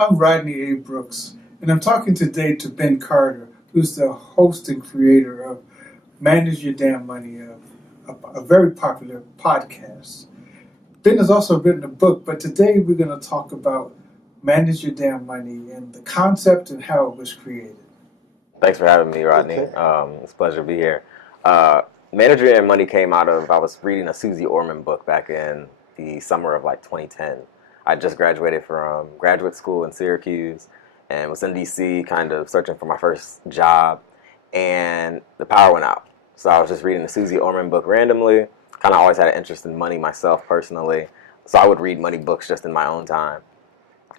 I'm Rodney A. Brooks, and I'm talking today to Ben Carter, who's the host and creator of Manage Your Damn Money, a very popular podcast. Ben has also written a book, but today we're going to talk about Manage Your Damn Money and the concept and how it was created. Thanks for having me, Rodney. Okay. It's a pleasure to be here. Manager and Money came out of, I was reading a Susie Orman book back in the summer of like 2010. I just graduated from graduate school in Syracuse and was in DC kind of searching for my first job, and the power went out. So I was just reading the Susie Orman book randomly. Kind of always had an interest in money myself personally, so I would read money books just in my own time.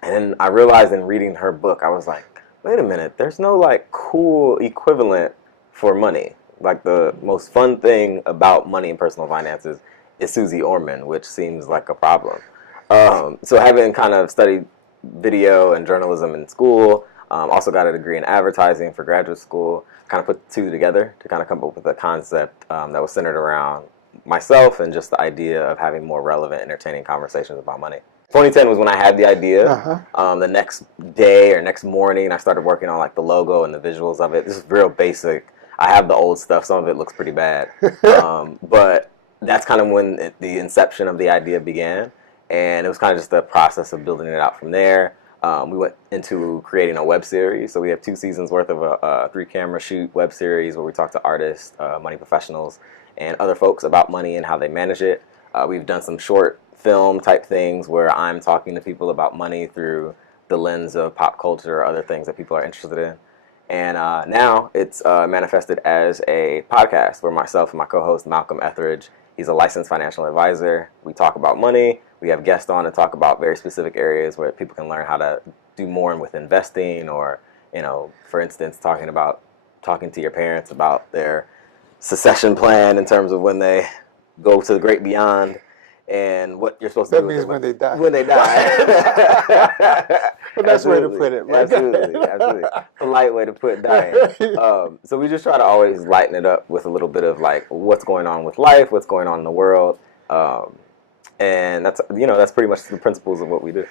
And then I realized in reading her book, I was like, wait a minute, there's no like cool equivalent for money. Like the most fun thing about money and personal finances is Susie Orman, which seems like a problem. So having kind of studied video and journalism in school, also got a degree in advertising for graduate school, kind of put the two together to kind of come up with a concept that was centered around myself and just the idea of having more relevant, entertaining conversations about money. 2010 was when I had the idea. The next day or next morning, I started working on like the logo and the visuals of it. This is real basic. I have the old stuff. Some of it looks pretty bad. But that's kind of when the inception of the idea began. And it was kind of just the process of building it out from there. We went into creating a web series. So we have 2 seasons worth of a 3-camera shoot web series where we talk to artists, money professionals, and other folks about money and how they manage it. We've done some short film type things where I'm talking to people about money through the lens of pop culture or other things that people are interested in. And now it's manifested as a podcast where myself and my co-host Malcolm Etheridge, he's a licensed financial advisor. We talk about money. We have guests on to talk about very specific areas where people can learn how to do more with investing, or, for instance, talking to your parents about their succession plan in terms of when they go to the great beyond and what you're supposed to do. That means when they die. When they die. Well, that's the way to put it, right? Absolutely. Polite way to put dying. So we just try to always lighten it up with a little bit of like what's going on with life, what's going on in the world. And that's pretty much the principles of what we do.